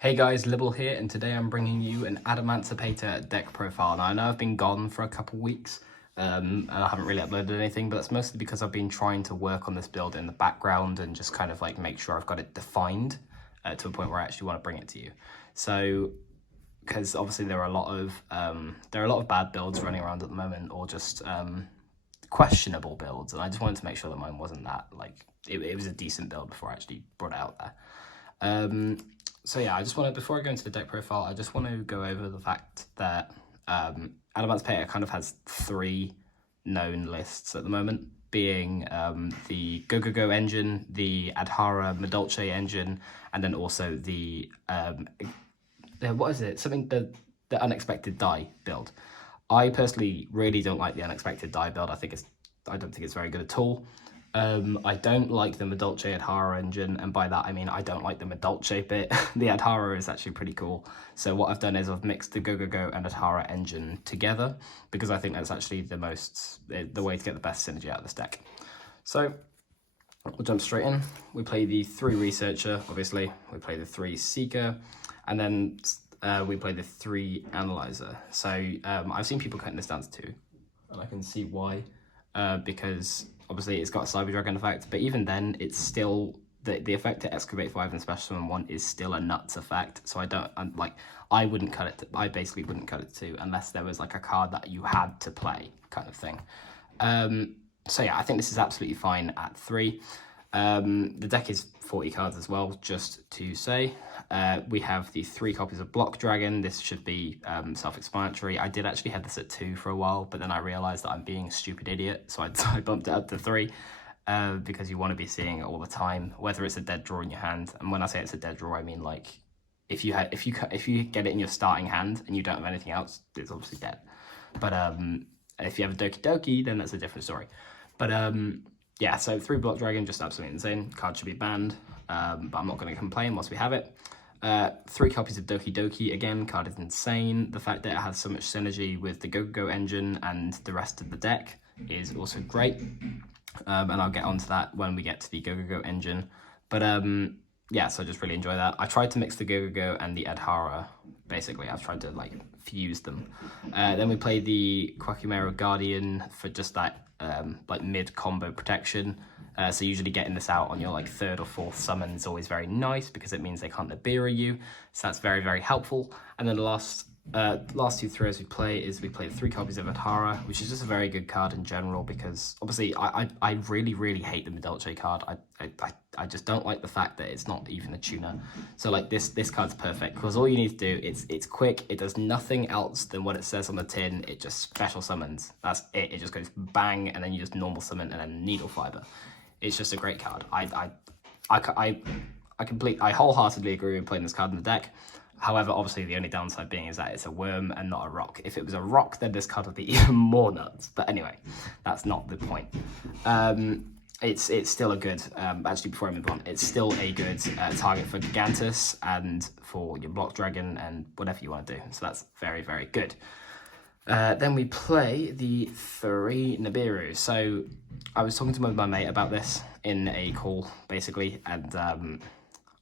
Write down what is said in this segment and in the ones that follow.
Hey guys, Libyl here, and today I'm bringing you an Adamancipator deck profile. Now I know I've been gone for a couple weeks, and I haven't really uploaded anything, but that's mostly because I've been trying to work on this build in the background and just kind of like make sure I've got it defined to a point where I actually want to bring it to you. So, because obviously there are a lot of bad builds running around at the moment, or just questionable builds, and I just wanted to make sure that mine wasn't that. Like it was a decent build before I actually brought it out there. So yeah, before I go into the deck profile, I just want to go over the fact that Adamancipator kind of has three known lists at the moment, being the Go engine, the Adhara Madolche engine, and then also the what is it? The Unexpected Die build. I personally really don't like the Unexpected Die build. I don't think it's very good at all. I don't like the Madolche Adhara engine, and by that I mean I don't like the Madolche bit. The Adhara is actually pretty cool. So what I've done is I've mixed the Go and Adhara engine together because I think that's actually the way to get the best synergy out of this deck. So we'll jump straight in. We play the 3 Researcher, obviously. We play the 3 Seeker, and then we play the 3 Analyzer. So I've seen people cutting this down to 2, and I can see why. Because obviously it's got a Cyber Dragon effect, but even then it's still the effect to Excavate 5 and Special Summon 1 is still a nuts effect. So I wouldn't cut it. I basically wouldn't cut it to 2 unless there was like a card that you had to play kind of thing. So yeah, I think this is absolutely fine at 3. The deck is 40 cards as well, just to say. We have the 3 copies of Block Dragon. This should be self-explanatory. I did actually have this at 2 for a while, but then I realized that I'm being a stupid idiot, so I bumped it up to 3 because you want to be seeing it all the time, whether it's a dead draw in your hand. And when I say it's a dead draw, I mean like if you get it in your starting hand and you don't have anything else, it's obviously dead. But if you have a Doki Doki, then that's a different story. But yeah, so 3 Block Dragon, just absolutely insane. Card should be banned, but I'm not going to complain once we have it. 3 copies of Doki Doki, again, card is insane. The fact that it has so much synergy with the Go engine and the rest of the deck is also great. And I'll get onto that when we get to the Go engine. But yeah, so I just really enjoy that. I tried to mix the Go and the Adhara, basically. I've tried to like fuse them. Then we play the Quackimero Guardian for just that like mid combo protection. So usually getting this out on your like 3rd or 4th summon is always very nice because it means they can't Nibiru you. So that's very, very helpful. And then the last 2 throws we play 3 copies of Adhara, which is just a very good card in general because obviously I really, really hate the Madolche card. I just don't like the fact that it's not even a tuner. So like this card's perfect because all you need to do, it's quick, it does nothing else than what it says on the tin, it just special summons. That's it. It just goes bang and then you just normal summon and then Needle Fiber. It's just a great card. I wholeheartedly agree with playing this card in the deck. However, obviously the only downside being is that it's a worm and not a rock. If it was a rock, then this card would be even more nuts. But anyway, that's not the point. It's still a good, actually before I move on, it's still a good target for Gigantus and for your Block Dragon and whatever you want to do. So that's very, very good. Then we play the 3 Nibiru. So I was talking to my mate about this in a call, basically, and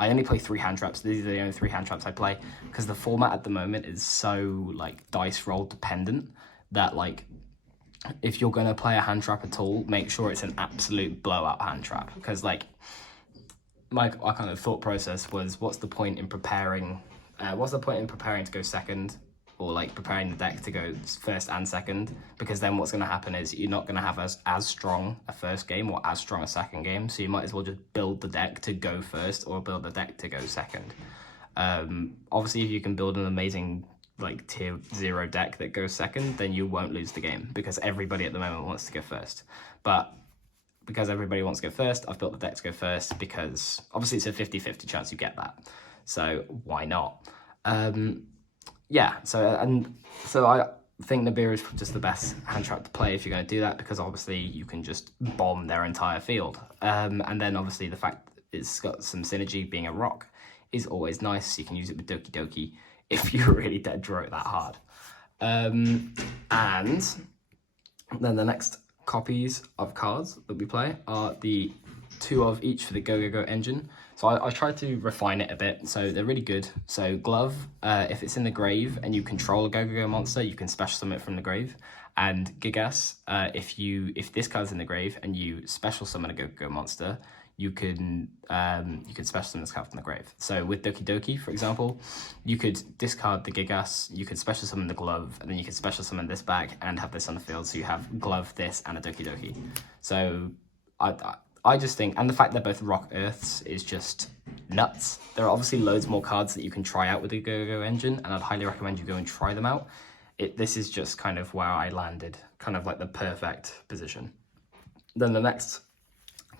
I only play 3 hand traps. These are the only 3 hand traps I play because the format at the moment is so like dice roll dependent that like if you're going to play a hand trap at all, make sure it's an absolute blowout hand trap because like my kind of thought process was what's the point in preparing to go second or like preparing the deck to go 1st and 2nd, because then what's going to happen is you're not going to have as strong a 1st game or as strong a 2nd game, so you might as well just build the deck to go 1st or build the deck to go 2nd. Obviously if you can build an amazing like tier 0 deck that goes 2nd, then you won't lose the game because everybody at the moment wants to go 1st. But because everybody wants to go 1st, I've built the deck to go 1st because obviously it's a 50-50 chance you get that, so why not? Yeah, so I think Nibiru is just the best hand trap to play if you're going to do that because obviously you can just bomb their entire field. And then obviously the fact that it's got some synergy being a rock is always nice. You can use it with Doki Doki if you really dead draw it that hard. And then the next copies of cards that we play are the 2 of each for the Go engine. So I tried to refine it a bit, so they're really good. So Glove, if it's in the grave and you control a Go-Go monster, you can special summon it from the grave. And Gigas, if this card's in the grave and you special summon a Go-Go monster, you can special summon this card from the grave. So with Doki Doki, for example, you could discard the Gigas, you could special summon the Glove, and then you could special summon this back and have this on the field. So you have Glove, this, and a Doki Doki. So I just think, and the fact they're both Rock Earths is just nuts. There are obviously loads more cards that you can try out with the Go-Go engine, and I'd highly recommend you go and try them out. This is just kind of where I landed, kind of like the perfect position. Then the next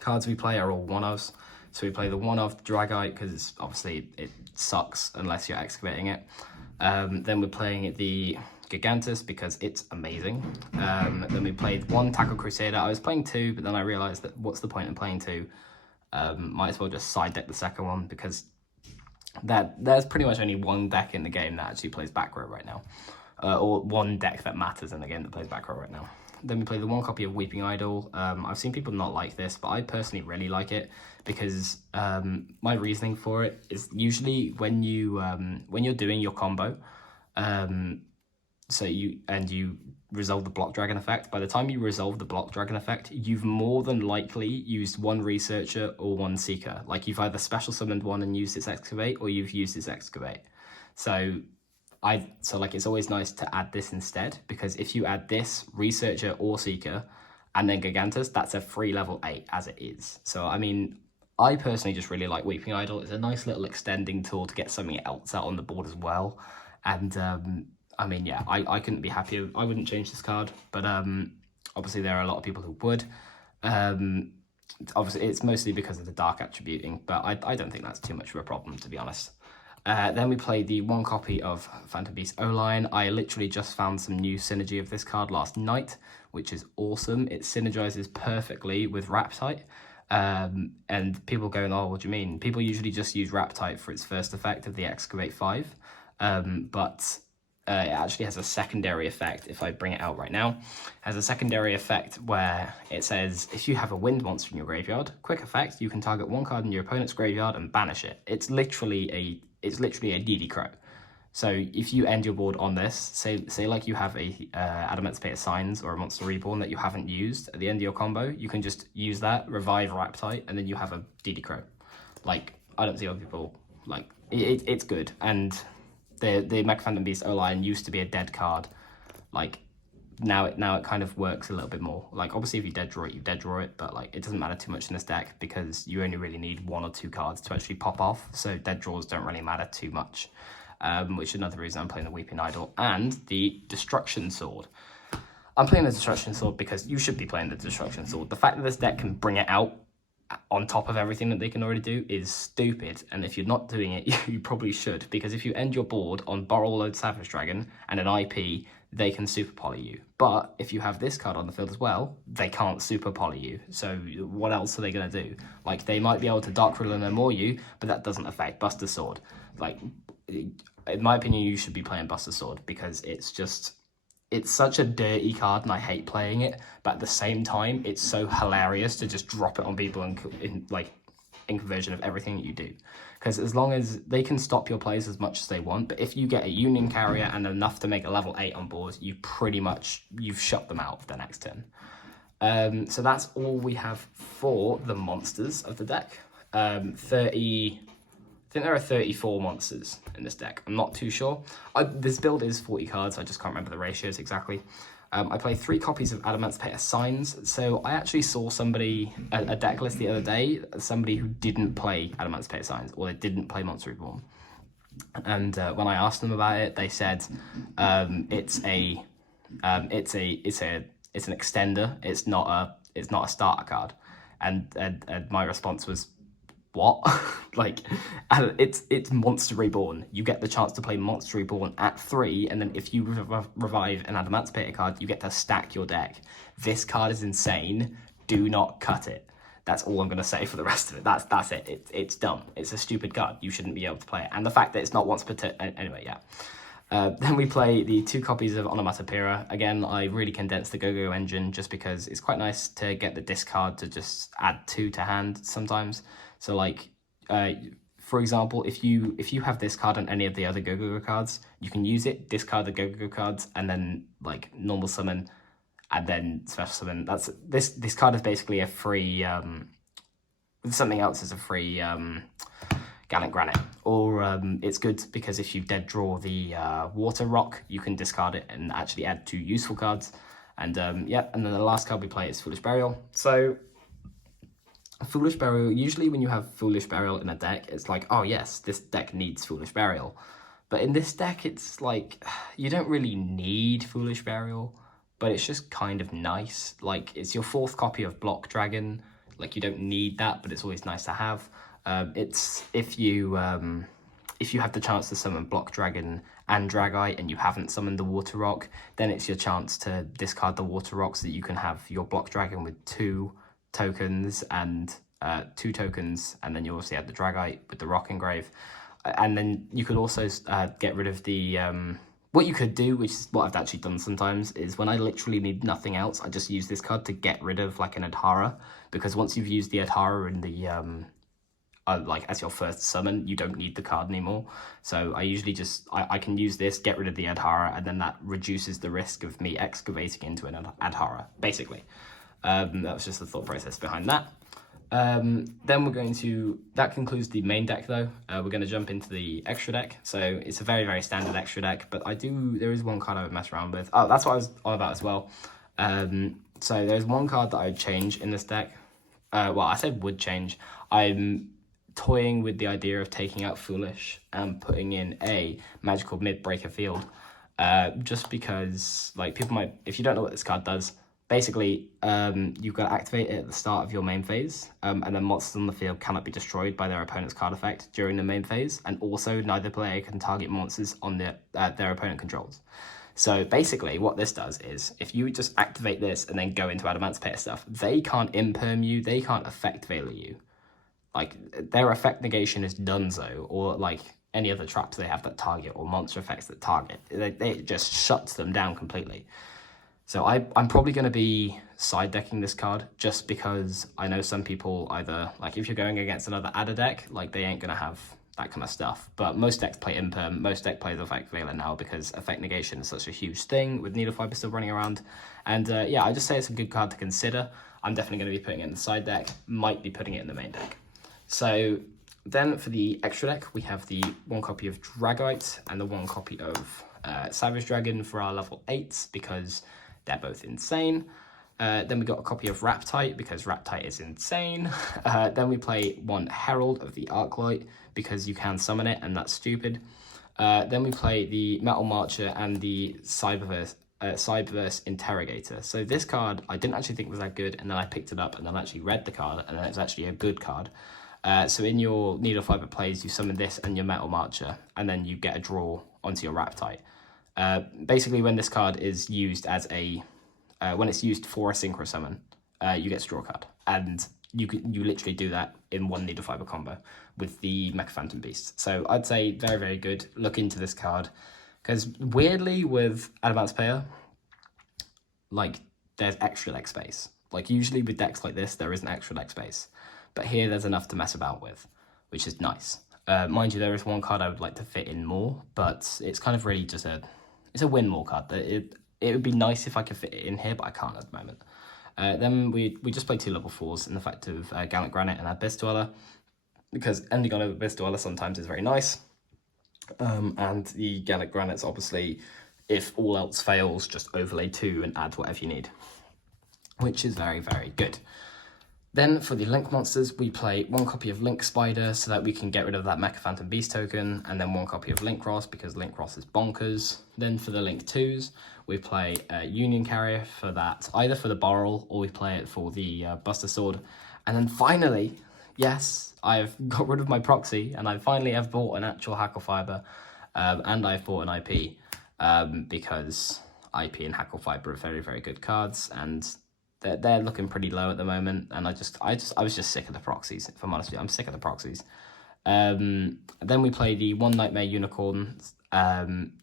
cards we play are all one-ofs. So we play the one-off Dragite, because obviously it sucks unless you're excavating it. Then we're playing the Gigantus because it's amazing. Then we played one Tackle Crusader. I was playing two, but then I realized that what's the point in playing two? Might as well just side deck the second one, because there's pretty much only one deck in the game that actually plays back row right now. Or one deck that matters in the game that plays back row right now. Then we play the one copy of Weeping Idol. I've seen people not like this, but I personally really like it because my reasoning for it is usually when you're doing your combo, so you resolve the Block Dragon effect. By the time you resolve the Block Dragon effect, you've more than likely used one Researcher or one Seeker. Like you've either special summoned one and used its Excavate, or you've used its Excavate. So it's always nice to add this instead, because if you add this, Researcher or Seeker, and then Gigantus, that's a free level 8 as it is. So I mean, I personally just really like Weeping Idol. It's a nice little extending tool to get something else out on the board as well. And I mean, yeah, I couldn't be happier. I wouldn't change this card, but obviously there are a lot of people who would. Obviously it's mostly because of the dark attributing, but I don't think that's too much of a problem, to be honest. Then we played the one copy of Phantom Beast O-Line. I literally just found some new synergy of this card last night, which is awesome. It synergizes perfectly with Raptite. And people going, oh, what do you mean? People usually just use Raptite for its first effect of the Excavate 5. But it actually has a secondary effect. If I bring it out right now, it has a secondary effect where it says, if you have a wind monster in your graveyard, quick effect, you can target one card in your opponent's graveyard and banish it. It's literally a DD Crow. So if you end your board on this, say like you have a Adamancipator Signs or a Monster Reborn that you haven't used at the end of your combo, you can just use that, revive Raptite, and then you have a DD Crow. Like, I don't see other people, like, it's good. And the Mega Phantom Beast O-Line used to be a dead card. Like, now it kind of works a little bit more. Like, obviously if you dead draw it, you dead draw it, but like it doesn't matter too much in this deck because you only really need one or two cards to actually pop off. So dead draws don't really matter too much, which is another reason I'm playing the Weeping Idol and the Destruction Sword. I'm playing the Destruction Sword because you should be playing the Destruction Sword. The fact that this deck can bring it out on top of everything that they can already do is stupid, and if you're not doing it, you probably should, because if you end your board on Borrelload Savage Dragon and an IP, they can super poly you. But if you have this card on the field as well, they can't super poly you. So what else are they going to do? Like, they might be able to Dark Ruler no more you, but that doesn't affect Buster Sword. Like, in my opinion, you should be playing Buster Sword because it's such a dirty card and I hate playing it, but at the same time, it's so hilarious to just drop it on people in conversion of everything that you do. Because as long as they can stop your plays as much as they want, but if you get a Union Carrier and enough to make a level 8 on board, you've shut them out for the next turn. So that's all we have for the monsters of the deck. I think there are 34 monsters in this deck. I'm not too sure. This build is 40 cards. I just can't remember the ratios exactly. I play 3 copies of Adamancipator Signs. So I actually saw a deck list the other day, somebody who didn't play Adamancipator Signs, or they didn't play Monster Reborn. And when I asked them about it, they said it's an extender. It's not a starter card. And my response was, what? Like, it's Monster Reborn. You get the chance to play Monster Reborn at 3, and then if you revive an Adamancipator card, you get to stack your deck. This card is insane. Do not cut it. That's all I'm going to say for the rest of it. That's it. It's dumb. It's a stupid card. You shouldn't be able to play it. And the fact that it's not once per turn... Anyway, yeah. Then we play the 2 copies of Onomatopoeia. Again, I really condensed the Go-Go engine just because it's quite nice to get the discard to just add 2 to hand sometimes. So, like, For example, if you have this card on any of the other Go-Go cards, you can use it, discard the Go-Go cards, and then like normal summon, and then special summon. That's this card is basically a free. Something else is a free Gallant Granite, or it's good because if you dead draw the Water Rock, you can discard it and actually add 2 useful cards. And yeah, and then the last card we play is Foolish Burial. So Foolish Burial, usually when you have Foolish Burial in a deck, it's like, oh yes, this deck needs Foolish Burial. But in this deck, it's like, you don't really need Foolish Burial, but it's just kind of nice. Like, it's your 4th copy of Block Dragon. Like, you don't need that, but it's always nice to have. It's if you have the chance to summon Block Dragon and Dragite and you haven't summoned the Water Rock, then it's your chance to discard the Water Rock so that you can have your Block Dragon with 2 tokens and 2 tokens, and then you also have the Dragite with the Rock Engrave. And then you could also get rid of the... what you could do, which is what I've actually done sometimes, is when I literally need nothing else, I just use this card to get rid of like an Adhara, because once you've used the Adhara in the... like as your first summon, you don't need the card anymore. So I usually just, I can use this, get rid of the Adhara, and then that reduces the risk of me excavating into an Adhara, basically. That was just the thought process behind that. Then we're going to, that concludes the main deck though. We're going to jump into the extra deck. So it's a very, very standard extra deck, but there is one card I would mess around with. Oh, that's what I was all about as well. So there's one card that I would change in this deck. Well, I said would change. I'm toying with the idea of taking out Foolish and putting in a Magical Midbreaker Field. Just because, like, people might, if you don't know what this card does, basically, you've got to activate it at the start of your main phase, and then monsters on the field cannot be destroyed by their opponent's card effect during the main phase, and also neither player can target monsters on their opponent controls. So basically, what this does is, if you just activate this and then go into Adamancipator stuff, they can't imperm you, they can't effect Veiler you. Like, their effect negation is donezo, or like any other traps they have that target, or monster effects that target. It just shuts them down completely. So I'm probably going to be side decking this card, just because I know some people either, like if you're going against another Adder deck, like they ain't going to have that kind of stuff. But most decks play Imperm, most deck plays Effect Veiler now, because Effect Negation is such a huge thing with Needle Fiber still running around. And yeah, I just say it's a good card to consider. I'm definitely going to be putting it in the side deck, might be putting it in the main deck. So then for the extra deck, we have the 1 copy of Dragite and the 1 copy of Savage Dragon for our level 8s, because they're both insane. Then we got a copy of Raptite, because Raptite is insane. Then we play 1 Herald of the Arclight, because you can summon it, and that's stupid. Then we play the Metal Marcher and the Cyberverse Interrogator. So this card I didn't actually think was that good, and then I picked it up and then actually read the card, and then it's actually a good card. So in your Needle Fiber plays, you summon this and your Metal Marcher, and then you get a draw onto your Raptite. Basically, when this card is used as a, when it's used for a Synchro Summon, you get a draw card, and you literally do that in 1 Needle Fiber combo with the Mecha Phantom Beast. So I'd say very, very good. Look into this card, because weirdly with Adamancipator, like there's extra deck space. Like usually with decks like this, there isn't extra deck space. But here there's enough to mess about with, which is nice. Mind you, there is 1 card I would like to fit in more, but it's kind of really just it's a win more card. It would be nice if I could fit it in here, but I can't at the moment. Then we just play 2 level 4s in the fact of Gallant Granite and Abyss Dweller, because ending on Abyss Dweller sometimes is very nice. And the Gallant Granites, obviously, if all else fails, just overlay 2 and add whatever you need, which is very, very good. Then for the Link monsters, we play 1 copy of Link Spider so that we can get rid of that Mecha Phantom Beast token, and then 1 copy of Link Ross because Link Ross is bonkers. Then for the Link 2s, we play Union Carrier for that, either for the Borrel or we play it for the Buster Sword. And then finally, yes, I've got rid of my proxy and I finally have bought an actual Hackle Fiber, and I've bought an IP because IP and Hackle Fiber are very, very good cards, and they're looking pretty low at the moment, and I was just sick of the proxies, if I'm honest with you. I'm sick of the proxies. Then we play the 1 Nightmare Unicorn,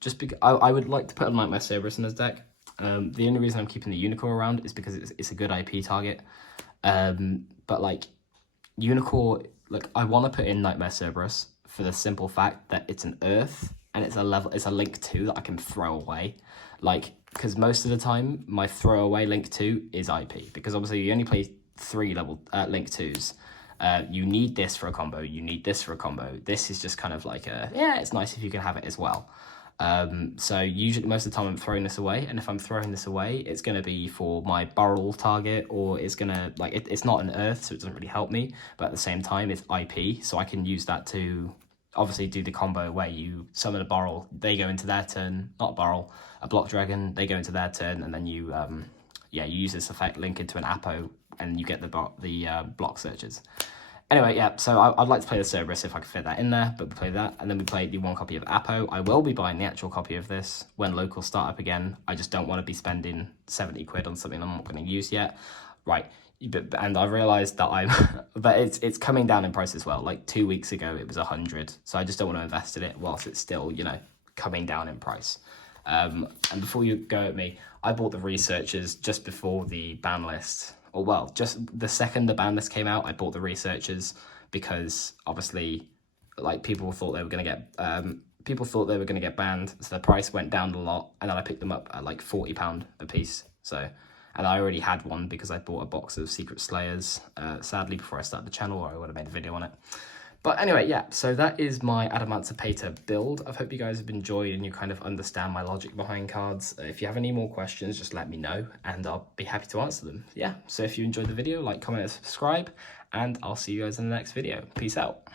just because I would like to put a Nightmare Cerberus in this deck. The only reason I'm keeping the Unicorn around is because it's a good IP target. But like, Unicorn look, I want to put in Nightmare Cerberus for the simple fact that it's an Earth and it's a link 2 that I can throw away. Like, because most of the time my throwaway link 2 is IP, because obviously you only play 3 level link 2s. You need this for a combo, you need this for a combo. This is just kind of like yeah, it's nice if you can have it as well. So usually most of the time I'm throwing this away, and if I'm throwing this away, it's going to be for my burrow target, or it's going to, like, it's not an Earth, so it doesn't really help me, but at the same time it's IP, so I can use that to obviously do the combo where you summon a burrow, they go into their turn, not a burrow, a block dragon, they go into their turn, and then you you use this effect, link into an Apo, and you get the block searches. Anyway, yeah, so I'd like to play the Cerberus if I could fit that in there, but we play that, and then we play the 1 copy of Apo. I will be buying the actual copy of this when locals start up again. I just don't want to be spending 70 quid on something I'm not going to use yet. Right, and I realised that but it's coming down in price as well. Like 2 weeks ago, it was 100, so I just don't want to invest in it whilst it's still, you know, coming down in price. And before you go at me, I bought the researchers just before the ban list. Or well, just the second the ban list came out, I bought the researchers because obviously, like, people thought they were going to get banned, so the price went down a lot, and then I picked them up at like £40 a piece. So, and I already had one because I bought a box of Secret Slayers, sadly, before I started the channel, or I would have made a video on it. But anyway, yeah, so that is my Adamancipator build. I hope you guys have enjoyed and you kind of understand my logic behind cards. If you have any more questions, just let me know and I'll be happy to answer them. Yeah, so if you enjoyed the video, like, comment, and subscribe, and I'll see you guys in the next video. Peace out.